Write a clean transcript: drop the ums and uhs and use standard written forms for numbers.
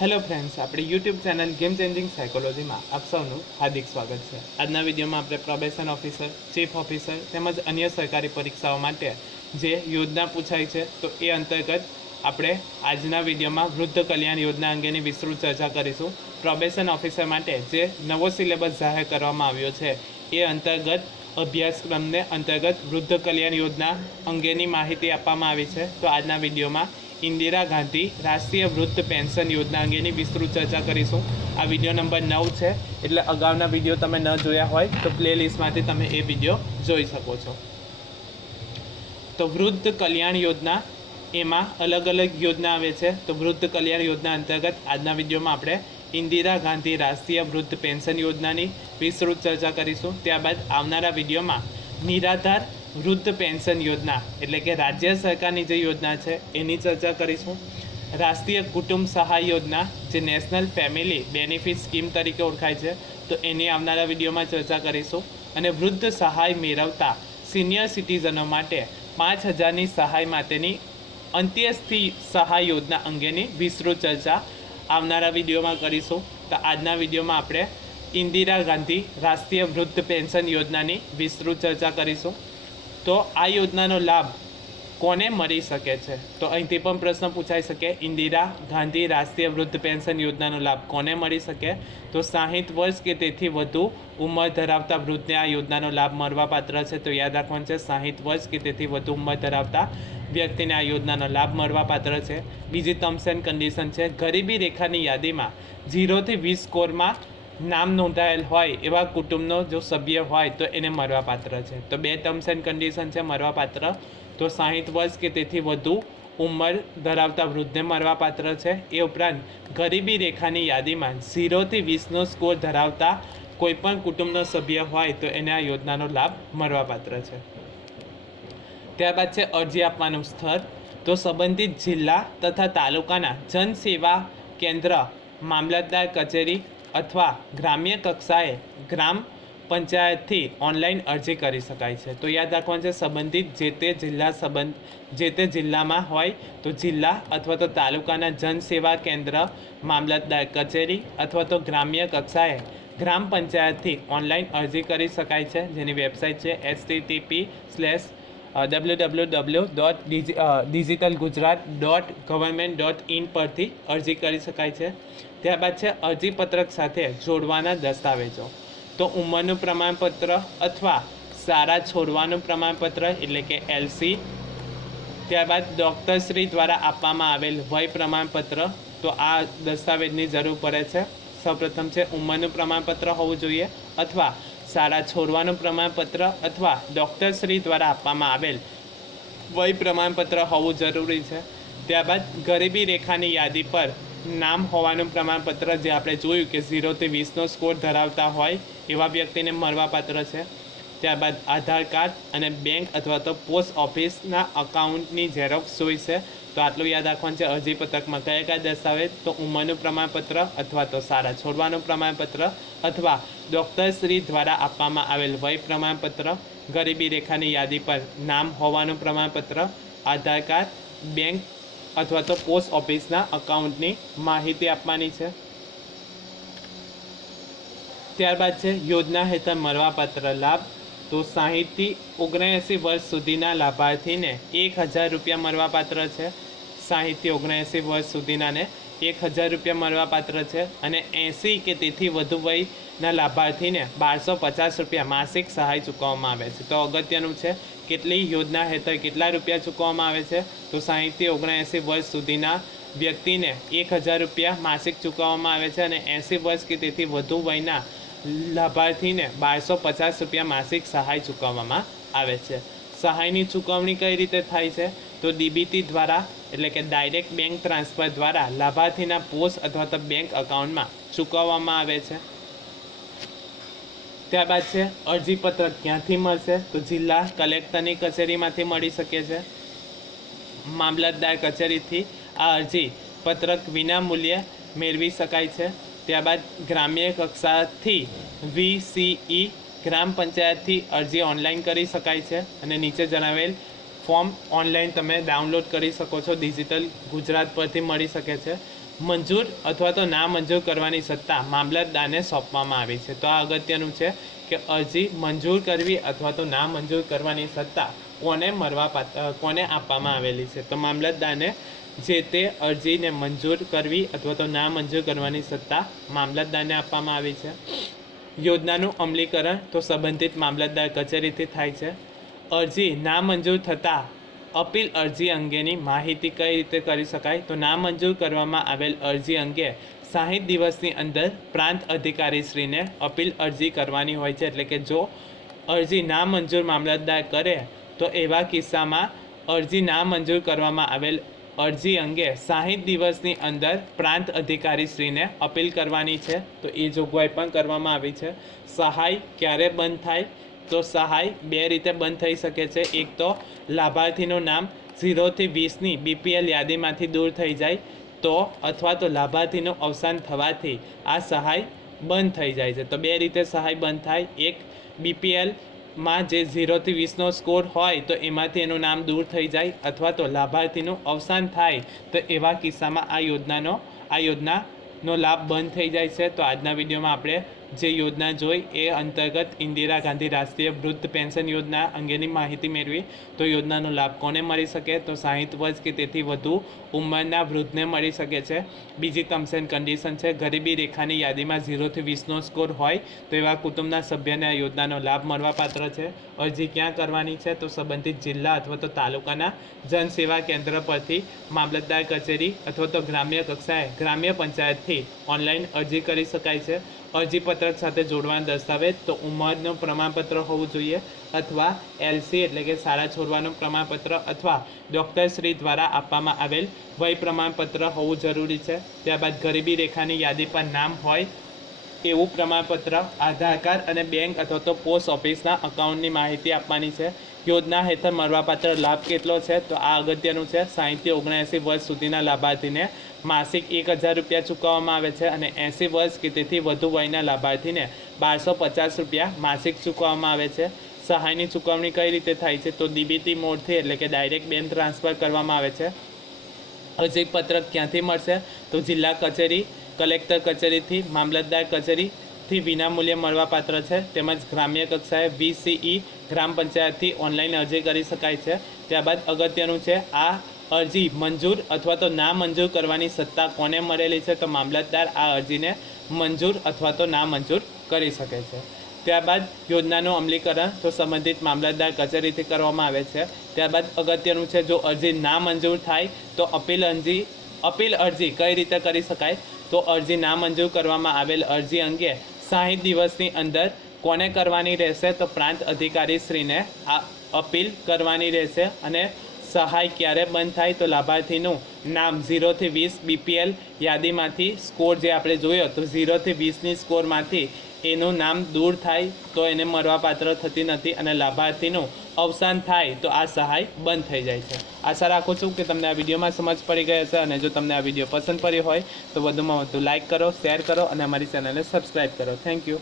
Hello friends, अपनी YouTube channel game changing psychology में आप सबनु हार्दिक स्वागत है। आजना विडियो में આપણે પ્રોબેશન ઓફિસર, ચીફ ઓફિસર તેમજ અન્ય સરકારી પરીક્ષાઓ માટે જે યોજના પૂછાય છે તો એ અંતર્ગત આપણે આજના વિડીયોમાં વૃદ્ધ કલ્યાણ યોજના અંગેની વિસ્તૃત ચર્ચા કરીશું। પ્રોબેશન ઓફિસર માટે જે નવો સિલેબસ જાહેર કરવામાં આવ્યો છે એ અંતર્ગત અભ્યાસક્રમને અંતર્ગત વૃદ્ધ કલ્યાણ યોજના અંગેની માહિતી આપવામાં આવી છે। તો આજના વિડીયોમાં इंदिरा गांधी राष्ट्रीय वृद्ध पेन्शन योजना अंगेनी विस्तृत चर्चा करीशुं। आ विडियो नंबर 9 है, एटले अगाउना विडियो तमे न जोया होय तो प्लेलिस्टमांथी तमे ए विडियो जोई शको छो। तो वृद्ध कल्याण योजना एमां अलग अलग योजना आवे छे। तो वृद्ध कल्याण योजना अंतर्गत आजना विडियो में आपणे इंदिरा गांधी राष्ट्रीय वृद्ध पेन्शन योजनानी विस्तृत चर्चा करीशुं। त्यारबाद आवनारा विडियो में निराधार वृद्ध पेन्शन योजना एटले के राज्य सरकारनी जे योजना है एनी चर्चा करीशुं। राष्ट्रीय कुटुंब सहाय योजना जे नेशनल फेमिली बेनिफिट स्कीम तरीके ओळखाय छे तो एनी आवनारा विडियो में चर्चा करीशुं। अने वृद्ध सहाय मेळवता सीनियर सिटीजनों माटे 5000 नी सहाय माटेनी अंत्योदय सहाय योजना अंगेनी विस्तृत चर्चा आवनारा विडियो में करीशुं। तो आजना विडियो में आपणे इंदिरा गांधी राष्ट्रीय वृद्ध पेन्शन योजनानी विस्तृत चर्चा करीशुं। तो आ योजनानो लाभ कोने मळी शके छे? तो અહીંથી પણ પ્રશ્ન પૂછાઈ શકે, इंदिरा गांधी राष्ट्रीय वृद्ध पेन्शन योजनानो लाभ कोने मळी शके? तो 60 वर्ष के तेथी वधु उमर धरावता वृद्धने आ योजनानो लाभ मळवापात्र छे। तो याद राखवानुं छे 60 वर्ष के तेथी वधु उमर धरावता व्यक्तिने आ योजनानो लाभ मळवापात्र छे। बीजी टर्म्स एंड कंडीशन छे, गरीबी रेखानी यादीमां 0 થી 20 स्कोरमां नाम नोंधायेल होय एवा कुटुंबनो जो सभ्य होय तो एने मळवापात्र है। तो बे टर्म्स एंड कंडीशन है मळवापात्र। तो 60 वर्ष के तेथी वधु उमर धरावता वृद्धने मळवापात्र है। ए उपरांत गरीबी रेखानी यादीमां 0 થી 20 नो स्कोर धरावता कोईपण कुटुंबनो सभ्य होय तो एने आ योजनानो लाभ मळवापात्र है। त्यारबाद छे अरजी आपवानुं स्थळ। तो संबंधित जिल्ला तथा तालुकाना जनसेवा केन्द्र, मामलतदार कचेरी अथवा ग्राम्य कक्षाए ग्राम पंचायत थी ऑनलाइन अरजी करी शकाय छे। तो याद राखवानुं छे संबंधित जे ते जिल्ला में होय तो जिल्ला अथवा तो तालुकाना जनसेवा केन्द्र, मामलतदार कचेरी अथवा तो ग्राम्य कक्षाए ग्राम पंचायत थी ऑनलाइन अरजी करी शकाय छे, जेनी वेबसाइट है http://www.digitalgujarat.government.in परथी अरजी करी शकाय छे। त्यारबाद छे अरजीपत्रक साथे जोड़वाना दस्तावेजों। तो उमरनुं प्रमाणपत्र अथवा शाळा छोड़वानुं प्रमाणपत्र एटले के LC। त्यारबाद डॉक्टरश्री द्वारा आपवामां आवेल वय प्रमाणपत्र। तो आ दस्तावेजनी जरूर पड़े छे। सौप्रथम छे उमरनुं प्रमाणपत्र होवुं जोईए अथवा शाळा छोड़वानुं प्रमाणपत्र अथवा डॉक्टरश्री द्वारा आपवामां आवेल वय प्रमाणपत्र होवुं जरूरी है। त्यारबाद गरीबी रेखानी यादी पर नाम होवानुं प्रमाणपत्र, जे आपणे जोयुं के 0 થી 20 नो स्कोर धरावता होय एवा व्यक्तिने मळवापात्र छे। त्यारबाद आधार कार्ड अने बैंक अथवा तो पोस्ट ऑफिसना अकाउंटनी झेरोक्स जोईशे। तो आटલું याद राखवानुं छे अरजीपत्रकमां कया कया दस्तावेज। तो उमरनुं प्रमाणपत्र अथवा तो शाळा छोड़वानुं प्रमाणपत्र अथवा डॉक्टरश्री द्वारा आपवामां आवेल वय प्रमाणपत्र, गरीबी रेखानी यादी पर नाम होवानुं प्रमाणपत्र, आधार कार्ड, बैंक अथवा तो पोस्ट ऑफिसना अकाउंटनी माहिती आपवानी छे। त्यारबाद छे योजना हेठळ मळवापात्र लाभ। तो 60 થી 79 वर्ष सुधीना लाभार्थीने 1000 रुपया मळवापात्र है। 60 થી 79 वर्ष सुधीनाने 1000 रुपया मळवापात्र है। अने 80 के तेथी वधु वयना लाभार्थीने 1250 रुपया मासिक सहाय चूकववामां आवे छे। तो अगत्यनुं छे केटली योजना हेठळ केटला रुपया चूकववामां आवे छे? तो 60 થી 79 वर्ष सुधीना व्यक्तिने 1000 रुपया मासिक चूकववामां आवे छे। अने 80 वर्ष के तेथी वधु वयना लाभार्थी ने 1250 रुपया मासिक सहाय चूकववामां आवे छे। सहायनी चूकवणी कई रीते थाय छे? तो DBT द्वारा एटले के डायरेक्ट बैंक ट्रांसफर द्वारा लाभार्थीना पोस्ट अथवा तो बैंक अकाउंट में चूकववामां आवे छे। त्यारबाद छे अरजीपत्रक क्यांथी मळशे? तो जिल्ला कलेक्टरनी कचेरीमांथी मळी शके छे। मामलतदार कचेरीथी आ अरजीपत्रक विना मूल्ये मेळवी शकाय छे। त्यारबाद ग्राम्य कक्षाथी VCE ग्राम पंचायतथी अरजी ऑनलाइन करी शकाय छे। अने नीचे जणावेल फॉर्म ऑनलाइन तमे डाउनलॉड करी शको छो। डिजिटल गुजरात परथी मळी शके छे। મંજૂર અથવા તો ના મંજૂર કરવાની સત્તા મામલતદારને સોંપવામાં આવી છે. તો આ અગત્યનું છે કે અરજી મંજૂર કરવી અથવા તો ના મંજૂર કરવાની સત્તા કોને આપવામાં આવેલી છે. તો મામલતદારને જે તે અરજીને મંજૂર કરવી અથવા તો ના મંજૂર કરવાની સત્તા મામલતદારને આપવામાં આવી છે. યોજનાનું અમલીકરણ તો સંબંધિત મામલતદાર કચેરીથી થાય છે. અરજી ના મંજૂર થતાં અપીલ અરજી અંગેની માહિતી કઈ રીતે કરી શકાય. તો ના મંજૂર કરવામાં આવેલ અરજી અંગે 60 દિવસની અંદર પ્રાંત અધિકારીશ્રીને અપીલ અરજી કરવાની હોય છે. એટલે કે જો અરજી ના મંજૂર મામલતદાર કરે તો એવા કિસ્સામાં અરજી ના મંજૂર કરવામાં આવેલ અરજી અંગે 60 દિવસની અંદર પ્રાંત અધિકારીશ્રીને અપીલ કરવાની છે. તો એ જોગવાઈ પણ કરવામાં આવી છે. સહાય ક્યારે બંધ થાય. તો સહાય બે રીતે બંધ થઈ શકે છે. એક તો લાભાર્થીનું નામ 0 થી 20ની BPL યાદીમાંથી દૂર થઈ જાય તો, અથવા તો લાભાર્થીનું અવસાન થવાથી આ સહાય બંધ થઈ જાય છે. તો બે રીતે સહાય બંધ થાય. એક BPLમાં જે 0 થી 20નો સ્કોર હોય તો એમાંથી એનું નામ દૂર થઈ જાય, અથવા તો લાભાર્થીનું અવસાન થાય તો એવા કિસ્સામાં આ યોજનાનો લાભ બંધ થઈ જાય છે. તો આજના વિડીયોમાં આપણે જે યોજના જોઈ એ અંતર્ગત ઇન્દિરા ગાંધી રાષ્ટ્રીય વૃદ્ધ પેન્શન યોજના અંગેની માહિતી મેળવી. તો યોજનાનો લાભ કોને મળી શકે. તો 60 વર્ષ કે તેથી વધુ ઉંમરના વૃદ્ધને મળી શકે છે. બીજી ટર્મ્સ એન્ડ કન્ડિશન છે, ગરીબી રેખાની યાદીમાં 0 થી 20નો સ્કોર હોય તો એવા કુટુંબના સભ્યને આ યોજનાનો લાભ મળવાપાત્ર છે. અરજી ક્યાં કરવાની છે. તો સંબંધિત જિલ્લા અથવા તો તાલુકાના જનસેવા કેન્દ્ર પરથી મામલતદાર કચેરી અથવા તો ગ્રામ્ય કક્ષાએ ગ્રામ્ય પંચાયતથી ઓનલાઈન અરજી કરી શકાય છે. અરજીપત્રક સાથે જોડવાના દસ્તાવેજ તો ઉંમરનું પ્રમાણપત્ર હોવું જોઈએ, અથવા LC એટલે કે શાળા છોડવાનું પ્રમાણપત્ર, અથવા ડૉક્ટરશ્રી દ્વારા આપવામાં આવેલ વય પ્રમાણપત્ર હોવું જરૂરી છે. ત્યારબાદ ગરીબી રેખાની યાદી પર નામ હોય એવું પ્રમાણપત્ર, આધાર કાર્ડ અને બેંક અથવા તો પોસ્ટ ઓફિસના અકાઉન્ટની માહિતી આપવાની છે. યોજના હેઠળ મળવાપાત્ર લાભ કેટલો છે. તો આ અગત્યનું છે. 60 થી 79 વર્ષ સુધીના લાભાર્થીને માસિક 1000 રૂપિયા ચૂકવવામાં આવે છે, અને 80 વર્ષ કે તેથી વધુ વયના લાભાર્થીને 1250 રૂપિયા માસિક ચૂકવવામાં આવે છે. સહાયની ચૂકવણી કઈ રીતે થાય છે. તો DBT મોડથી એટલે કે ડાયરેક્ટ બેંક ટ્રાન્સફર કરવામાં આવે છે. અરજીપત્રક ક્યાંથી મળશે. તો જિલ્લા કચેરી, કલેક્ટર કચેરીથી, મામલતદાર કચેરીથી વિનામૂલ્યે મળવાપાત્ર છે. તેમજ ગ્રામ્ય કક્ષાએ VCE ગ્રામ પંચાયતથી ઓનલાઈન અરજી કરી શકાય છે. ત્યારબાદ અગત્યનું છે, આ અરજી મંજૂર અથવા તો ના મંજૂર કરવાની સત્તા કોને મળેલી છે. તો મામલતદાર આ અરજીને મંજૂર અથવા તો ના મંજૂર કરી શકે છે. ત્યારબાદ યોજનાનું અમલીકરણ તો સંબંધિત મામલતદાર કચેરીથી કરવામાં આવે છે. ત્યારબાદ અગત્યનું છે, જો અરજી ના મંજૂર થાય તો અપીલ અરજી કઈ રીતે કરી શકાય. તો અરજી ના મંજૂર કરવામાં આવેલ અરજી અંગે 60 દિવસની અંદર કોને કરવાની રહેશે. તો પ્રાંત અધિકારીશ્રીને આ અપીલ કરવાની રહેશે. અને સહાય ક્યારે બંધ થાય. તો લાભાર્થીનું નામ 0 થી 20 BPL યાદીમાંથી સ્કોર જે આપણે જોયો તો 0 થી 20ની સ્કોરમાંથી એનું નામ દૂર થાય તો એને મળવાપાત્ર થતી નથી, અને લાભાર્થીનું અવસાન થાય તો આ સહાય બંધ થઈ જાય છે. આશા રાખું છું કે તમને આ વિડીયોમાં સમજ પડી ગઈ હશે, અને જો તમને આ વિડીયો પસંદ પડી હોય તો વધુમાં વધુ લાઇક કરો, શેર કરો અને અમારી ચેનલને સબસ્ક્રાઈબ કરો. Thank you.